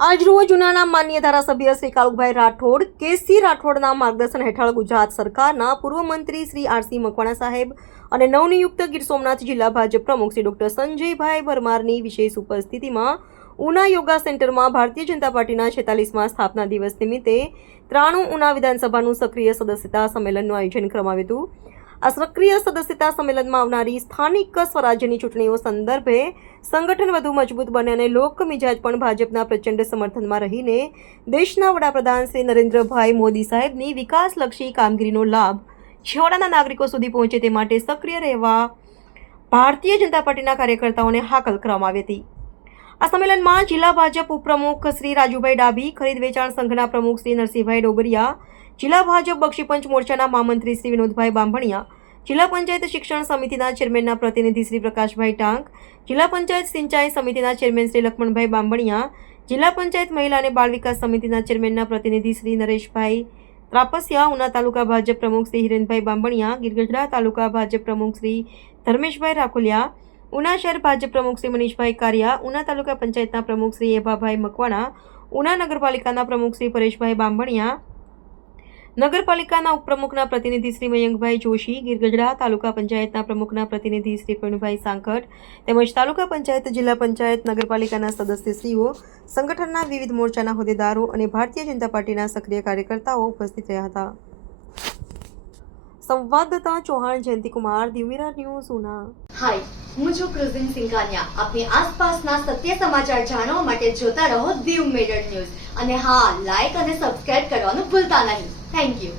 આજરોજ ઉનાના માન્ય ધારાસભ્ય શ્રી કાળુભાઈ રાઠોડ કેસી રાઠોડના માર્ગદર્શન હેઠળ ગુજરાત સરકારના પૂર્વ મંત્રી શ્રી આરસી મકવાણા સાહેબ અને નવનિયુક્ત ગીર સોમનાથ જિલ્લા ભાજપ પ્રમુખ શ્રી ડોક્ટર સંજયભાઈ પરમારની વિશેષ ઉપસ્થિતિમાં ઉના યોગા સેન્ટરમાં ભારતીય જનતા પાર્ટીના 46મા સ્થાપના દિવસ નિમિત્તે 93 ઉના વિધાનસભાનું સક્રિય સદસ્યતા સંમેલનનું આયોજન કરવામાં આવ્યું હતું। આ સક્રિય સદસ્યતા સંમેલનમાં આવનારી સ્થાનિક સ્વરાજ્યની ચૂંટણીઓ સંદર્ભે સંગઠન વધુ મજબૂત બને અને લોક મિજાજ પણ ભાજપના પ્રચંડ સમર્થનમાં રહીને દેશના વડાપ્રધાન શ્રી નરેન્દ્રભાઈ મોદી સાહેબની વિકાસલક્ષી કામગીરીનો લાભ છેવાડાના નાગરિકો સુધી પહોંચે તે માટે સક્રિય રહેવા ભારતીય જનતા પાર્ટીના કાર્યકર્તાઓને હાકલ કરવામાં આવી હતી। આ સંમેલનમાં જિલ્લા ભાજપ ઉપપ્રમુખ શ્રી રાજુભાઈ ડાભી, ખરીદ વેચાણ સંઘના પ્રમુખ શ્રી નરસિંહભાઈ ડોબરિયા, જિલ્લા ભાજપ બક્ષીપંચ મોરચાના મહામંત્રી શ્રી વિનોદભાઈ બાંભણિયા, જિલ્લા પંચાયત શિક્ષણ સમિતિના ચેરમેનના પ્રતિનિધિ શ્રી પ્રકાશભાઈ ટાંક, જિલ્લા પંચાયત સિંચાઈ સમિતિના ચેરમેન શ્રી લક્ષ્મણભાઈ બાંભણિયા, જિલ્લા પંચાયત મહિલા અને બાળ વિકાસ સમિતિના ચેરમેનના પ્રતિનિધિ શ્રી નરેશભાઈ ત્રાપસિયા, ઉના તાલુકા ભાજપ પ્રમુખ શ્રી હિરેનભાઈ બાંભણિયા, ગીરગઢડા તાલુકા ભાજપ પ્રમુખ શ્રી ધર્મેશભાઈ રાખોલિયા, ઉના શહેર ભાજપ પ્રમુખ શ્રી મનીષભાઈ કારિયા, ઉના તાલુકા પંચાયતના પ્રમુખ શ્રી એભાભાઈ મકવાણા, ઉના નગરપાલિકાના પ્રમુખ શ્રી પરેશભાઈ બાંભણિયા, નગરપાલિકાના ઉપપ્રમુખના પ્રતિનિધિ શ્રી મયંકભાઈ જોશી, ગીરગઢડા તાલુકા પંચાયતના પ્રમુખના પ્રતિનિધિ શ્રી પ્રવીણભાઈ સાંકટ તેમજ તાલુકા પંચાયત, જિલ્લા પંચાયત, નગરપાલિકાના સદસ્યશ્રીઓ, સંગઠનના વિવિધ મોરચાના હોદ્દેદારો અને ભારતીય જનતા પાર્ટીના સક્રિય કાર્યકર્તાઓ ઉપસ્થિત રહ્યા હતા। સંવાદદાતા ચૌહાણ જયંતિ કુમાર, દિવ્યરા ન્યૂઝ, ઉના। હાય, હું છું ક્રુઝિન સિંઘાનિયા। આપની આસપાસના સત્ય સમાચાર જાણવા માટે જોતા રહો દીવ મિરર ન્યૂઝ અને હા, લાઈક અને સબસ્ક્રાઇબ કરવાનું ભૂલતા નહીં। Thank you.